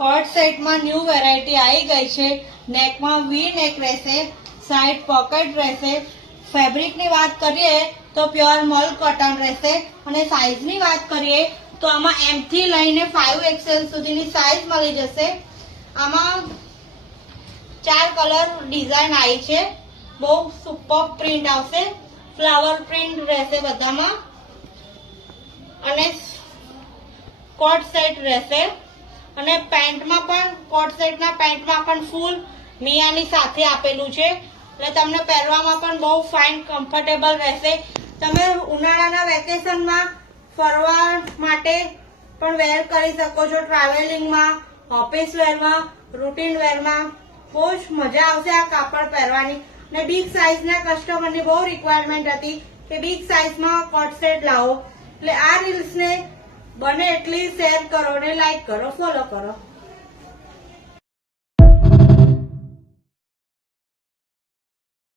કોટ સેટમાં new variety આવી ગઈ છે. નેકમાં વી નેક રહેશે, સાઈડ પોકેટ રહેશે. ફેબ્રિકની વાત કરીએ તો પ્યોર મલ કોટન રહેશે અને સાઈઝની વાત કરીએ તો આમાં M થી લઈને 5XL સુધીની સાઈઝ મળી જશે. આમાં 4 કલર ડિઝાઇન આવી છે. બહુ સુપર પ્રિન્ટ આવશે, ફ્લાવર પ્રિન્ટ રહેશે બધામાં અને કોટ સેટ રહેશે. અને પેન્ટમાં પણ કોટ સેટના પેન્ટમાં પણ ફૂલ મિયાની સાથે આપેલું છે એટલે તમને પહેરવામાં પણ બહુ ફાઇન કમ્ફર્ટેબલ રહેશે. તમે ઉનાળાના વેકેશનમાં ફરવા માટે પણ વેર કરી શકો છો. ટ્રાવેલિંગમાં, ઓફિસ વેરમાં, રૂટીન વેરમાં બહુ જ મજા આવશે આ કાપડ પહેરવાની. અને બિગ સાઇઝના કસ્ટમરની બહુ રિક્વાયરમેન્ટ હતી કે બિગ સાઇઝમાં કોટ સેટ લાવો, એટલે આ રીલ્સને બને એટલી શેર કરો અને લાઈક કરો, ફોલો કરો.